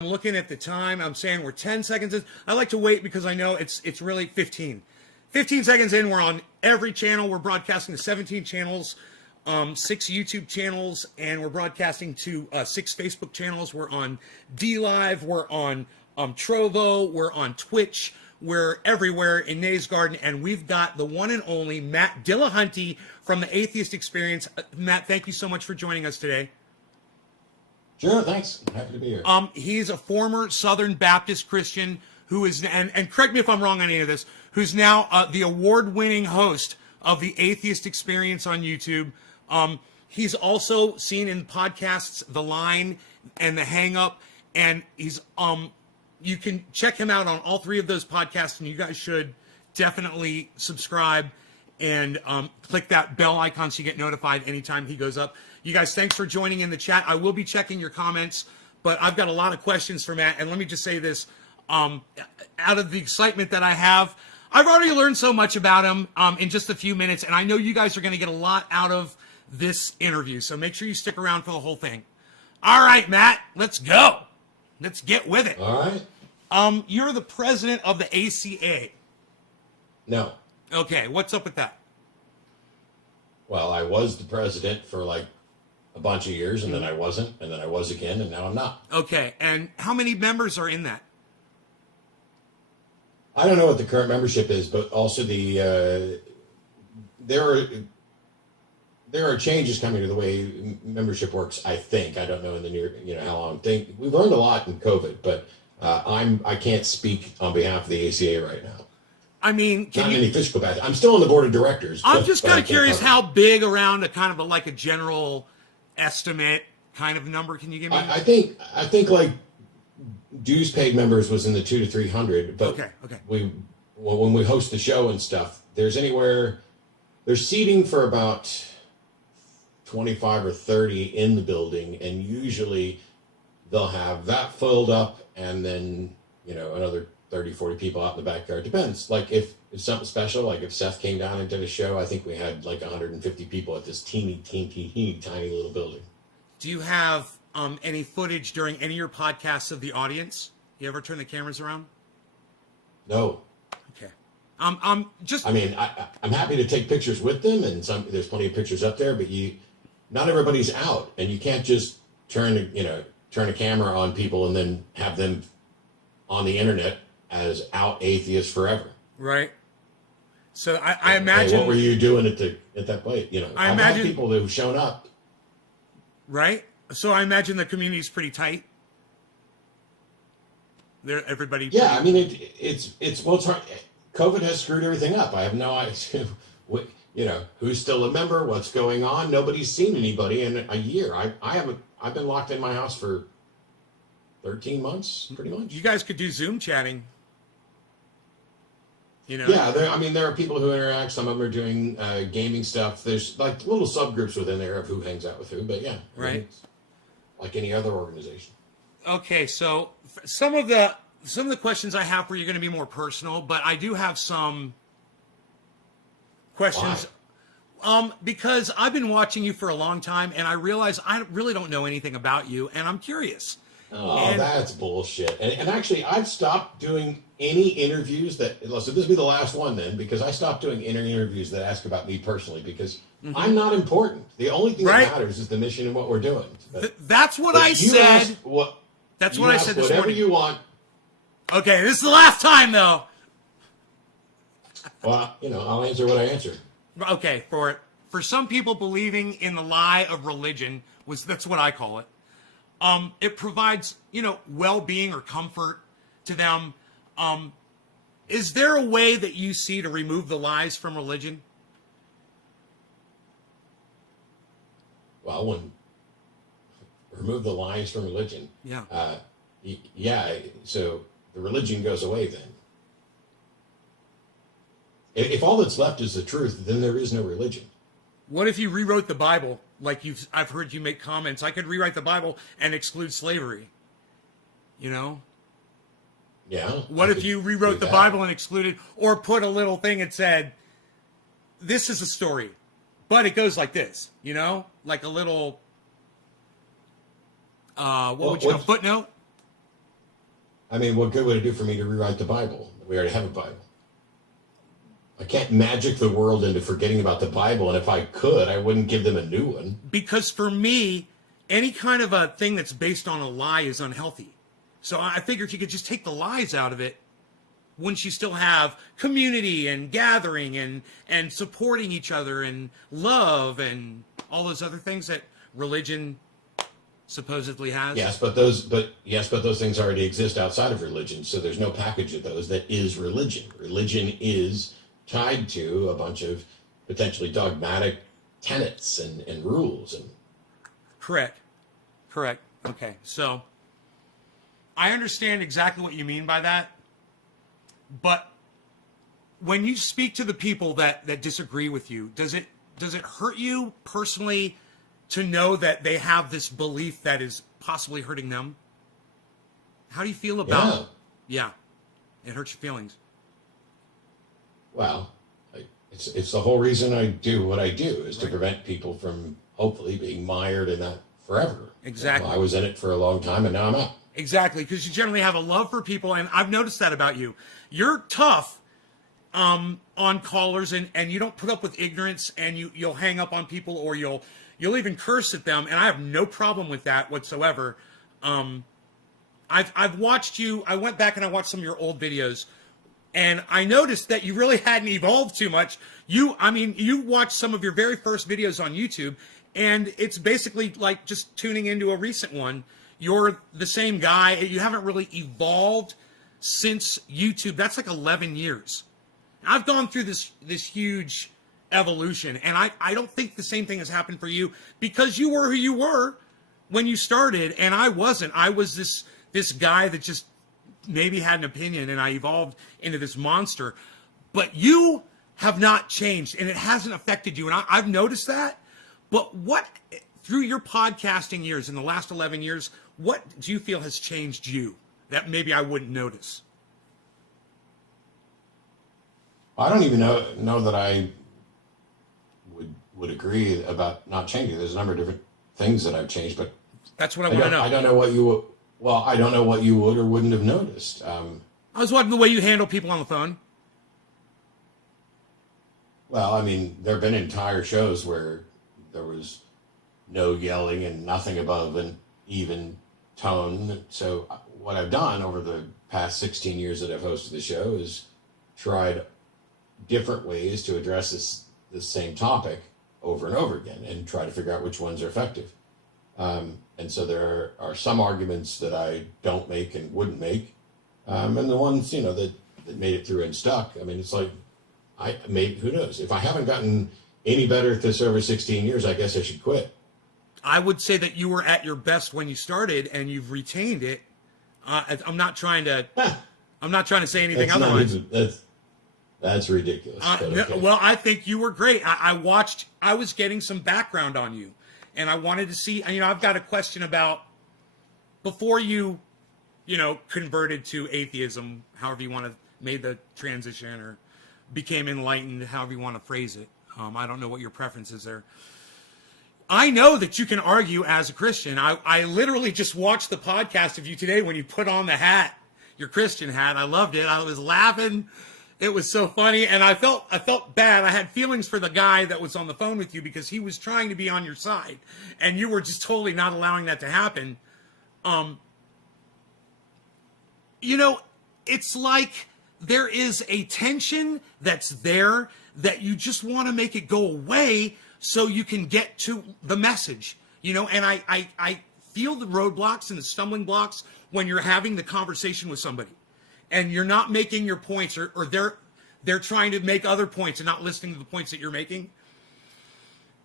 I'm looking at the time. I'm saying we're 10 seconds in. I like to wait because I know it's really 15. 15 seconds in, we're on every channel. We're broadcasting to 17 channels, 6 YouTube channels, and we're broadcasting to 6 Facebook channels. We're on DLive. We're on Trovo. We're on Twitch. We're everywhere in NAYS Garden, and we've got the one and only Matt Dillahunty from the Atheist Experience. Matt, thank you so much for joining us today. Sure, thanks. Happy to be here. He's a former Southern Baptist Christian who is, and correct me if I'm wrong on any of this, who's now the award-winning host of the Atheist Experience on YouTube. He's also seen in podcasts The Line and The Hang Up, and he's you can check him out on all 3 of those podcasts, and you guys should definitely subscribe and click that bell icon so you get notified anytime he goes up. You guys, thanks for joining in the chat. I will be checking your comments, but I've got a lot of questions for Matt. And let me just say this, out of the excitement that I have, I've already learned so much about him in just a few minutes, and I know you guys are going to get a lot out of this interview, so make sure you stick around for the whole thing. All right, Matt, let's go. Let's get with it. All right. You're the president of the ACA. No. Okay, what's up with that? Well, I was the president for like a bunch of years, and then I wasn't, and then I was again, and now I'm not. Okay, and how many members are in that? I don't know what the current membership is, but also the there are changes coming to the way membership works. I think I don't know in the near, how long. We've learned a lot in COVID, but I can't speak on behalf of the ACA right now. I mean, not in any official capacity. I'm still on the board of directors. I'm just kind of curious how big around a kind of like a general estimate kind of number can you give me? I think like dues paid members was in the 200 to 300. But okay. When we host the show and stuff, there's seating for about 25 or 30 in the building, and usually they'll have that filled up and then another 30, 40 people out in the backyard. Depends. Like if something special, like if Seth came down and did a show, I think we had like 150 people at this teeny tiny little building. Do you have any footage during any of your podcasts of the audience? You ever turn the cameras around? No. Okay. I'm happy to take pictures with them, and there's plenty of pictures up there, but not everybody's out, and you can't just turn a camera on people and then have them on the internet as out atheists forever. Right. So I imagine. Hey, what were you doing at that place? I imagine people who've shown up. Right. So I imagine the community is pretty tight. Everybody. Yeah, I mean it's hard. COVID has screwed everything up. I have no idea. Who's still a member? What's going on? Nobody's seen anybody in a year. I've been locked in my house for 13 months, pretty much. You guys could do Zoom chatting. Yeah, there are people who interact. Some of them are doing gaming stuff. There's like little subgroups within there of who hangs out with who. But yeah, right. It's like any other organization. Okay, so some of the questions I have for you are going to be more personal, but I do have some questions. Why? Because I've been watching you for a long time, and I realize I really don't know anything about you, and I'm curious. Oh, that's bullshit. And actually, I've stopped doing any interviews so this will be the last one then, because I stopped doing any interviews that ask about me personally, because I'm not important. The only thing that matters is the mission and what we're doing. That's what I said. That's what I said this whatever morning. You want. Okay, this is the last time, though. Well, I'll answer what I answer. Okay, for some people, believing in the lie of religion that's what I call it. It provides, well-being or comfort to them. Is there a way that you see to remove the lies from religion? Well, remove the lies from religion. Yeah. So the religion goes away then. If all that's left is the truth, then there is no religion. What if you rewrote the Bible? Like I've heard you make comments. I could rewrite the Bible and exclude slavery. Yeah. What if you rewrote the Bible and excluded, or put a little thing that said, this is a story, but it goes like this, like a little, a footnote? I mean, what good would it do for me to rewrite the Bible? We already have a Bible. I can't magic the world into forgetting about the Bible, and if I could, I wouldn't give them a new one. Because for me, any kind of a thing that's based on a lie is unhealthy. So I figured you could just take the lies out of it, wouldn't you still have community and gathering and supporting each other and love and all those other things that religion supposedly has? Yes, but those things already exist outside of religion. So there's no package of those that is religion. Religion is tied to a bunch of potentially dogmatic tenets and rules. And Correct. Okay, so I understand exactly what you mean by that. But when you speak to the people that disagree with you, does it hurt you personally to know that they have this belief that is possibly hurting them? How do you feel about it? Yeah, it hurts your feelings. Well, it's the whole reason I do what I do is to prevent people from hopefully being mired in that forever. Exactly. I was in it for a long time, and now I'm out. Exactly, because you generally have a love for people, and I've noticed that about you. You're tough on callers, and you don't put up with ignorance, and you'll hang up on people, or you'll even curse at them, and I have no problem with that whatsoever. I've watched you. I went back and I watched some of your old videos, and I noticed that you really hadn't evolved too much. You watched some of your very first videos on YouTube, and it's basically like just tuning into a recent one. You're the same guy. You haven't really evolved since YouTube. That's like 11 years. I've gone through this huge evolution, and I don't think the same thing has happened for you, because you were who you were when you started, and I wasn't. I was this guy that just maybe had an opinion, and I evolved into this monster. But you have not changed, and it hasn't affected you, and I've noticed that. But what, through your podcasting years in the last 11 years, what do you feel has changed you that maybe I wouldn't notice? I don't even know that I would agree about not changing. There's a number of different things that I've changed, but that's what I want to know. I don't know what you I don't know what you would or wouldn't have noticed. I was watching the way you handle people on the phone. Well, I mean, there have been entire shows where there was no yelling and nothing above an even tone. So what I've done over the past 16 years that I've hosted the show is tried different ways to address this same topic over and over again and try to figure out which ones are effective. And so there are some arguments that I don't make and wouldn't make. And the ones, that made it through and stuck. I mean, it's like, who knows? If I haven't gotten any better at this over 16 years, I guess I should quit. I would say that you were at your best when you started, and you've retained it. I'm not trying to say anything otherwise. That's ridiculous. Okay. Well, I think you were great. I was getting some background on you, and I wanted to see. I've got a question about before you, converted to atheism, however you want to made the transition, or became enlightened, however you want to phrase it. I don't know what your preference is there. I know that you can argue as a Christian. I literally just watched the podcast of you today when you put on the hat, your Christian hat. I loved it. I was laughing. It was so funny, and I felt bad. I had feelings for the guy that was on the phone with you because he was trying to be on your side, and you were just totally not allowing that to happen. It's like there is a tension that's there that you just want to make it go away so you can get to the message, and I feel the roadblocks and the stumbling blocks when you're having the conversation with somebody and you're not making your points, or they're trying to make other points and not listening to the points that you're making.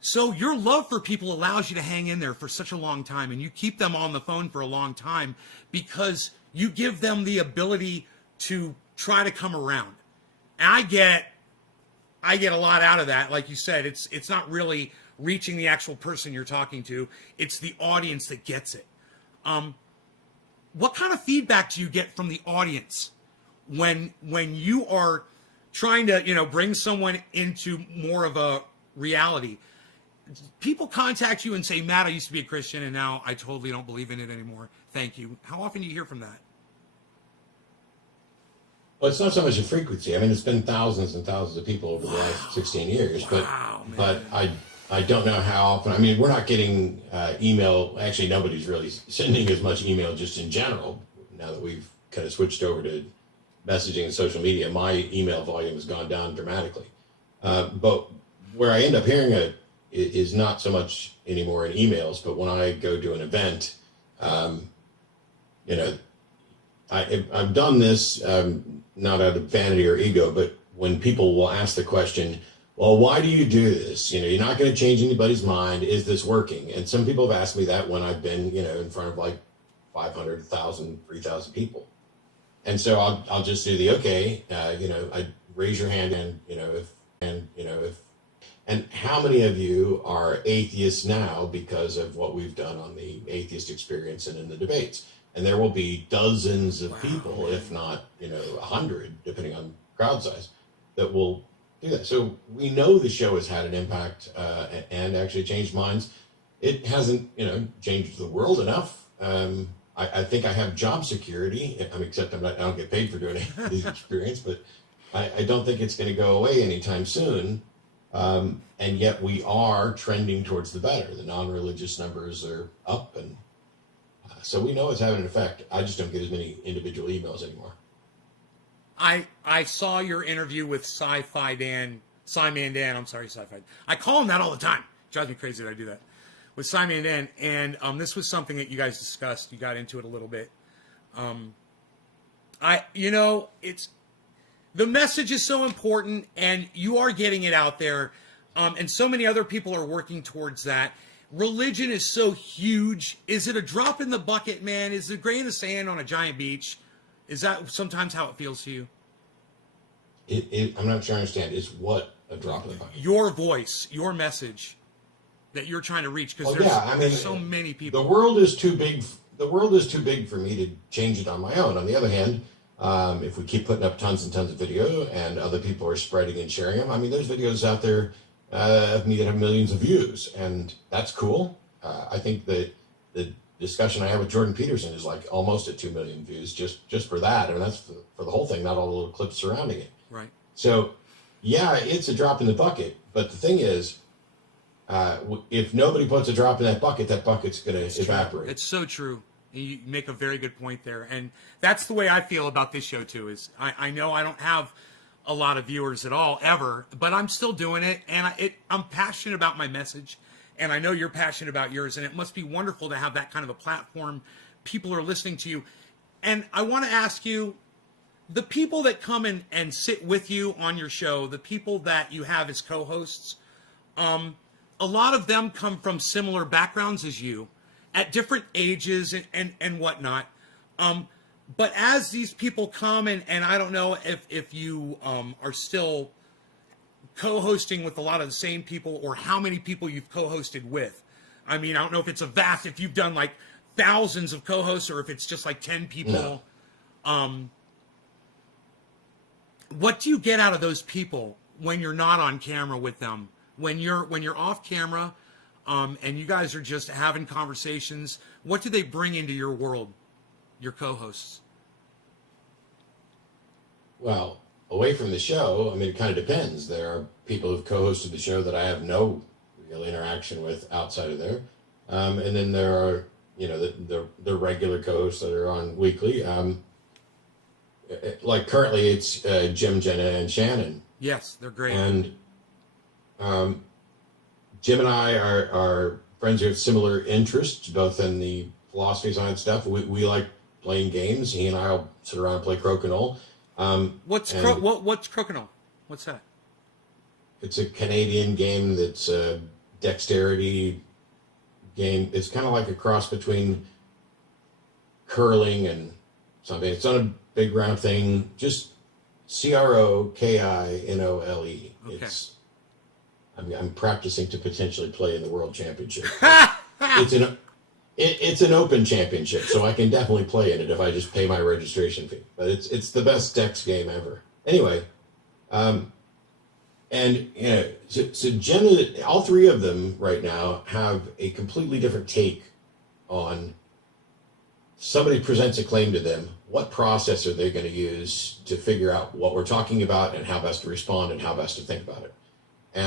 So your love for people allows you to hang in there for such a long time, and you keep them on the phone for a long time because you give them the ability to try to come around. And I get a lot out of that. Like you said, it's not really reaching the actual person you're talking to. It's the audience that gets it. What kind of feedback do you get from the audience when you are trying to, bring someone into more of a reality? People contact you and say, Matt, I used to be a Christian and now I totally don't believe in it anymore. Thank you. How often do you hear from that? Well, it's not so much a frequency. I mean, it's been thousands and thousands of people over the last 16 years, but I don't know how often. I mean, we're not getting email. Actually, nobody's really sending as much email just in general. Now that we've kind of switched over to messaging and social media, my email volume has gone down dramatically. But where I end up hearing it is not so much anymore in emails, but when I go to an event, you know, I've done this not out of vanity or ego, but when people will ask the question, well, why do you do this? You know, you're not going to change anybody's mind. Is this working? And some people have asked me that when I've been, you know, in front of like 500,000, 3,000 people. And so I'll just do the, okay, you know, I raise your hand and, you know, and how many of you are atheists now because of what we've done on the atheist experience and in the debates? And there will be dozens of people, if not, you know, 100, depending on crowd size, that will do that. So we know the show has had an impact and actually changed minds. It hasn't, you know, changed the world enough. I think I have job security. I mean, except I don't get paid for doing this experience, but I don't think it's going to go away anytime soon. And yet we are trending towards the better. The non-religious numbers are up, and so we know it's having an effect. I just don't get as many individual emails anymore. I saw your interview with Sci-Fi Dan, Sci-Man Dan. I'm sorry, Sci-Fi. I call him that all the time. It drives me crazy that I do that. With Sci-Man Dan, and this was something that you guys discussed. You got into it a little bit. You know, it's the message is so important, and you are getting it out there, and so many other people are working towards that. Religion is so huge. Is it a drop in the bucket, man? Is it a grain of sand on a giant beach? Is that sometimes how it feels to you? I'm not sure I understand. Is what a drop in the bucket? Your voice, your message that you're trying to reach, because there's so many people. The world is too big. The world is too big for me to change it on my own. On the other hand, if we keep putting up tons and tons of video and other people are spreading and sharing them, I mean, there's videos out there of me that have millions of views, and that's cool. I think that the discussion I had with Jordan Peterson is like almost at 2 million views just for that, and that's for the whole thing, not all the little clips surrounding it. Right. So, yeah, it's a drop in the bucket, but the thing is, if nobody puts a drop in that bucket's going to evaporate. It's so true. You make a very good point there, and that's the way I feel about this show too. Is I know I don't have a lot of viewers at all ever, but I'm still doing it, and I'm passionate about my message, and I know you're passionate about yours, and it must be wonderful to have that kind of a platform. People are listening to you, and I want to ask you, the people that come in and sit with you on your show, the people that you have as co-hosts, a lot of them come from similar backgrounds as you, at different ages and whatnot. But as these people come, and I don't know if you are still co-hosting with a lot of the same people, or how many people you've co-hosted with. I mean, I don't know if it's if you've done like thousands of co-hosts, or if it's just like 10 people. No. What do you get out of those people when you're not on camera with them? When you're off camera, and you guys are just having conversations, what do they bring into your world, your co-hosts? Well, away from the show, I mean, it kind of depends. There are people who've co-hosted the show that I have no real interaction with outside of there. And then there are, you know, the regular co-hosts that are on weekly. Like currently it's Jim, Jenna, and Shannon. Yes, they're great. And Jim and I are friends who have similar interests, both in the philosophy side stuff. We like playing games. He and I will sit around and play crokinole. What's crokinole? What's that? It's a Canadian game that's a dexterity game. It's kind of like a cross between curling and something. It's not a big round thing. Just Crokinole. Okay. I'm practicing to potentially play in the World Championship. It's an open championship, so I can definitely play in it if I just pay my registration fee. But it's the best Dex game ever. Anyway, and you know, so Jenna, all three of them right now have a completely different take on somebody presents a claim to them. what process are they going to use to figure out what we're talking about and how best to respond and how best to think about it. And